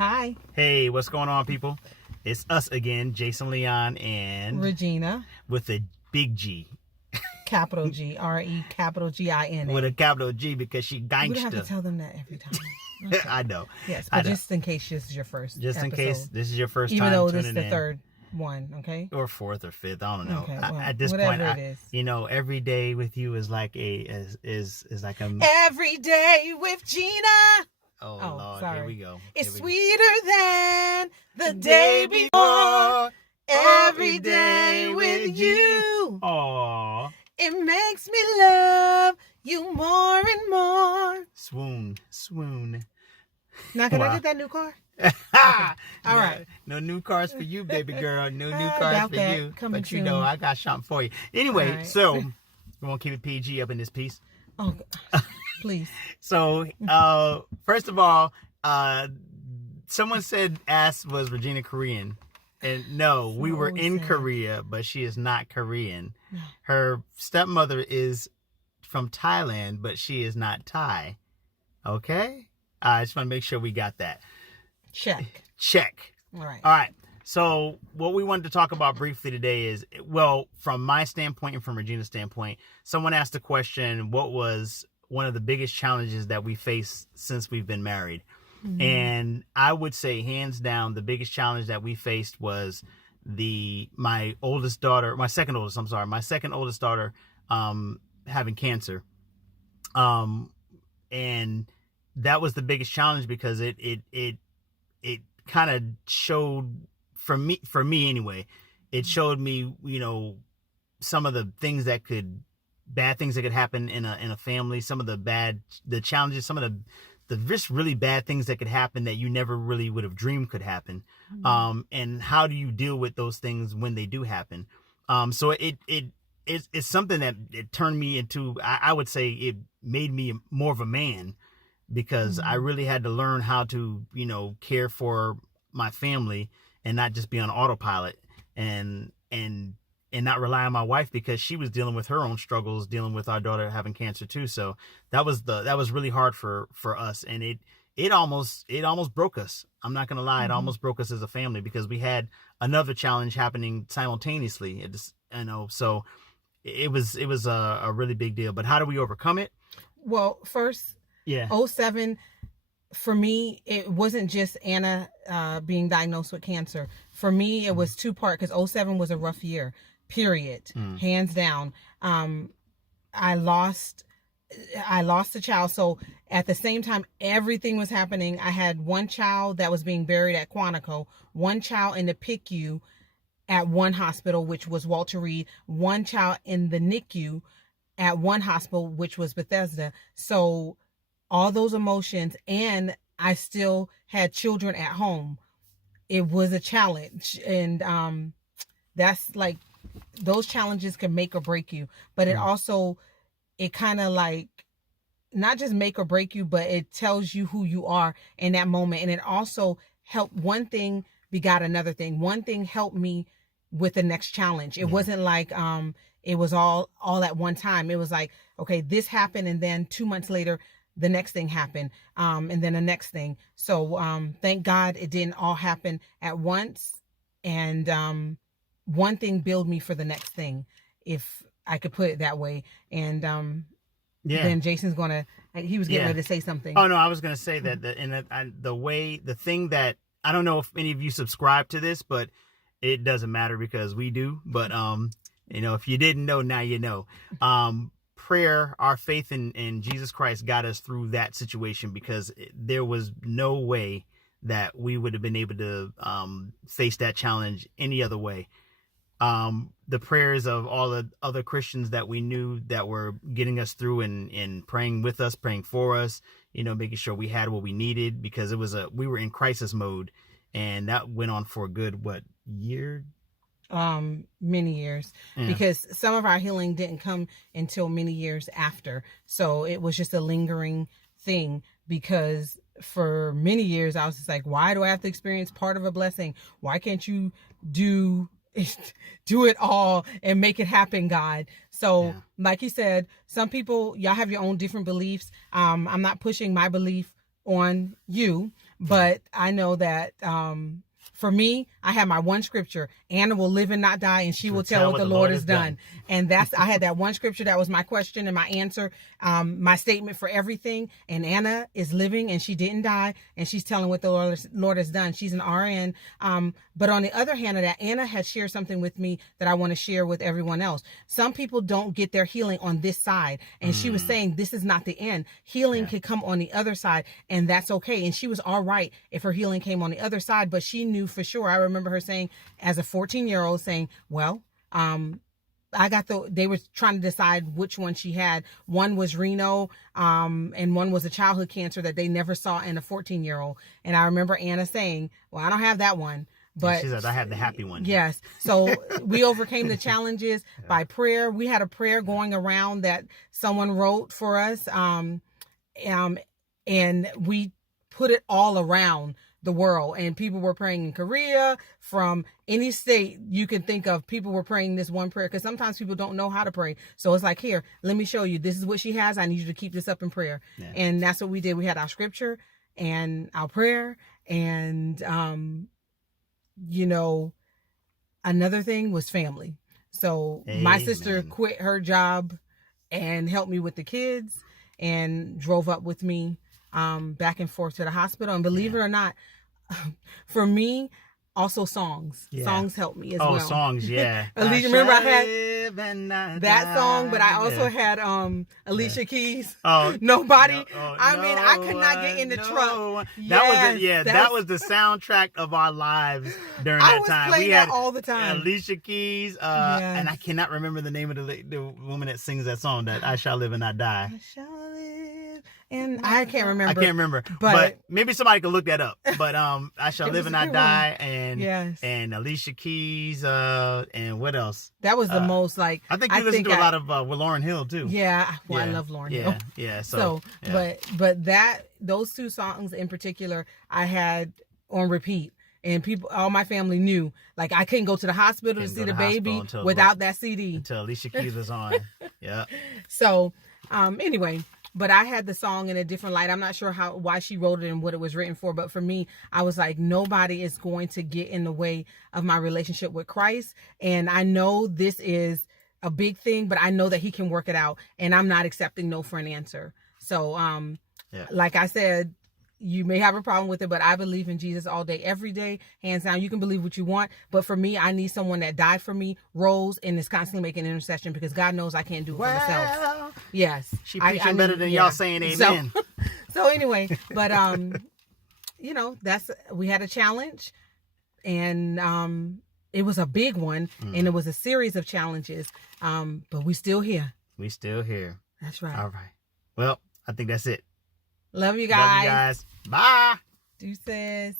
Hi. Hey, what's going on, people? It's us again, Jason Leon and Regina. With a big G. Capital G. R-E capital G-I-N-A. With a capital G because she gangsta. We don't have to tell them that every time. Okay. I know. Yes, but just in case this is your first Just in episode. case this is your first Even time though this is tuning the in. third one, okay? Or fourth or fifth, I don't know. Okay, well, at this whatever point, it is. every day with you is like is like a... Every day with Gina. Oh, Lord, sorry. here we go. It's sweeter than the day before. Every day with you. Aww. It makes me love you more and more. Swoon. Now, can I get that new car? Okay. All right. No new cars for you, baby girl. No new I cars doubt for that. you. Coming But you soon. know, I got something for you. Anyway, Right. so we're going to keep it PG up in this piece. Oh, please. So, first of all, someone asked, was Regina Korean? And no, we were in Korea, but she is not Korean. No. Her stepmother is from Thailand, but she is not Thai. Okay? I just want to make sure we got that. Check. All right. All right. So what we wanted to talk about briefly today is, well, from my standpoint and from Regina's standpoint, someone asked the question, what was one of the biggest challenges that we faced since we've been married? Mm-hmm. And I would say, hands down, the biggest challenge that we faced was my second oldest daughter having cancer. And that was the biggest challenge because it kind of showed, for me anyway, it showed me, some of the bad things that could happen in a family, some of the challenges, some of the just really bad things that could happen that you never really would have dreamed could happen. Mm-hmm. And how do you deal with those things when they do happen? So it's something that it turned me into, I would say it made me more of a man, because I really had to learn how to, care for my family and not just be on autopilot and not rely on my wife, because she was dealing with her own struggles, dealing with our daughter having cancer too. So that was really hard for us. And it almost broke us. I'm not going to lie. It almost broke us as a family, because we had another challenge happening simultaneously. So it was a really big deal. But how do we overcome it? Well, first, 2007, for me, it wasn't just Anna being diagnosed with cancer. For me, it was two-part, because 2007 was a rough year, period, hands down. I lost a child. So at the same time, everything was happening. I had one child that was being buried at Quantico, one child in the PICU at one hospital, which was Walter Reed, one child in the NICU at one hospital, which was Bethesda. So all those emotions, and I still had children at home. It was a challenge. And that's like, those challenges can make or break you. But it kind of like, not just make or break you, but it tells you who you are in that moment. And it also helped, one thing begot another thing. One thing helped me with the next challenge. It wasn't like it was all at one time. It was like, okay, this happened, and then 2 months later, the next thing happened, and then the next thing. So thank God it didn't all happen at once. And one thing built me for the next thing, if I could put it that way. And then Jason's he was getting ready to say something. Oh no, I was gonna say that the thing that, I don't know if any of you subscribe to this, but it doesn't matter because we do. But if you didn't know, now you know. Prayer, our faith in Jesus Christ got us through that situation, because there was no way that we would have been able to face that challenge any other way. The prayers of all the other Christians that we knew that were getting us through and praying with us, praying for us, making sure we had what we needed, because we were in crisis mode, and that went on for a good, year? Many years, because some of our healing didn't come until many years after. So it was just a lingering thing, because for many years I was just like, why do I have to experience part of a blessing? Why can't you do it all and make it happen, God? So like you said, some people, y'all have your own different beliefs. I'm not pushing my belief on you, But I know that for me, I have my one scripture: Anna will live and not die, and she will tell what the Lord has done. And I had that one scripture that was my question and my answer, my statement for everything. And Anna is living, and she didn't die, and she's telling what the Lord has done. She's an RN. But on the other hand of that, Anna had shared something with me that I want to share with everyone else. Some people don't get their healing on this side, and she was saying this is not the end. Healing could come on the other side, and that's okay. And she was all right if her healing came on the other side, but she knew for sure. I remember her saying, as a 14-year-old, saying, well, they were trying to decide which one she had. One was renal, and one was a childhood cancer that they never saw in a 14-year-old. And I remember Anna saying, well, I don't have that one. But she said, I have the happy one. Yes. So we overcame the challenges by prayer. We had a prayer going around that someone wrote for us. And we put it all around the world, and people were praying in Korea, from any state you can think of. People were praying this one prayer, because sometimes people don't know how to pray. So it's like, here, let me show you. This is what she has. I need you to keep this up in prayer. Yeah. And that's what we did. We had our scripture and our prayer. And, another thing was family. So Amen. My sister quit her job and helped me with the kids and drove up with me back and forth to the hospital. And believe it or not, for me, also songs. Yeah. Songs help me as well. Oh, songs, yeah. Alicia, remember I had that song, but I also had Alicia Keys. Oh, Nobody. I could not get in the truck. That was the soundtrack of our lives during that time. We had all the time. Alicia Keys, and I cannot remember the name of the woman that sings that song, that I Shall Live and Not Die. I shall live. And I can't remember. But maybe somebody could look that up. But I Shall Live and Not Die, and Alicia Keys, and what else? That was the most like. I think you listened to a lot of with Lauryn Hill too. Yeah, I love Lauryn Hill. Yeah. But those two songs in particular, I had on repeat. And all my family knew, like, I couldn't go to the hospital to see the baby without that CD. Until Alicia Keys was on. Yeah. So, anyway. But I had the song in a different light. I'm not sure why she wrote it and what it was written for. But for me, I was like, nobody is going to get in the way of my relationship with Christ. And I know this is a big thing, but I know that he can work it out. And I'm not accepting no for an answer. So, like I said, you may have a problem with it, but I believe in Jesus all day, every day, hands down. You can believe what you want. But for me, I need someone that died for me, rose, and is constantly making intercession, because God knows I can't do it for myself. Yes. She preaching better than y'all saying amen. So anyway, but, we had a challenge, and it was a big one, and it was a series of challenges, but we still here. We still here. That's right. All right. Well, I think that's it. Love you guys. Bye. Deuces.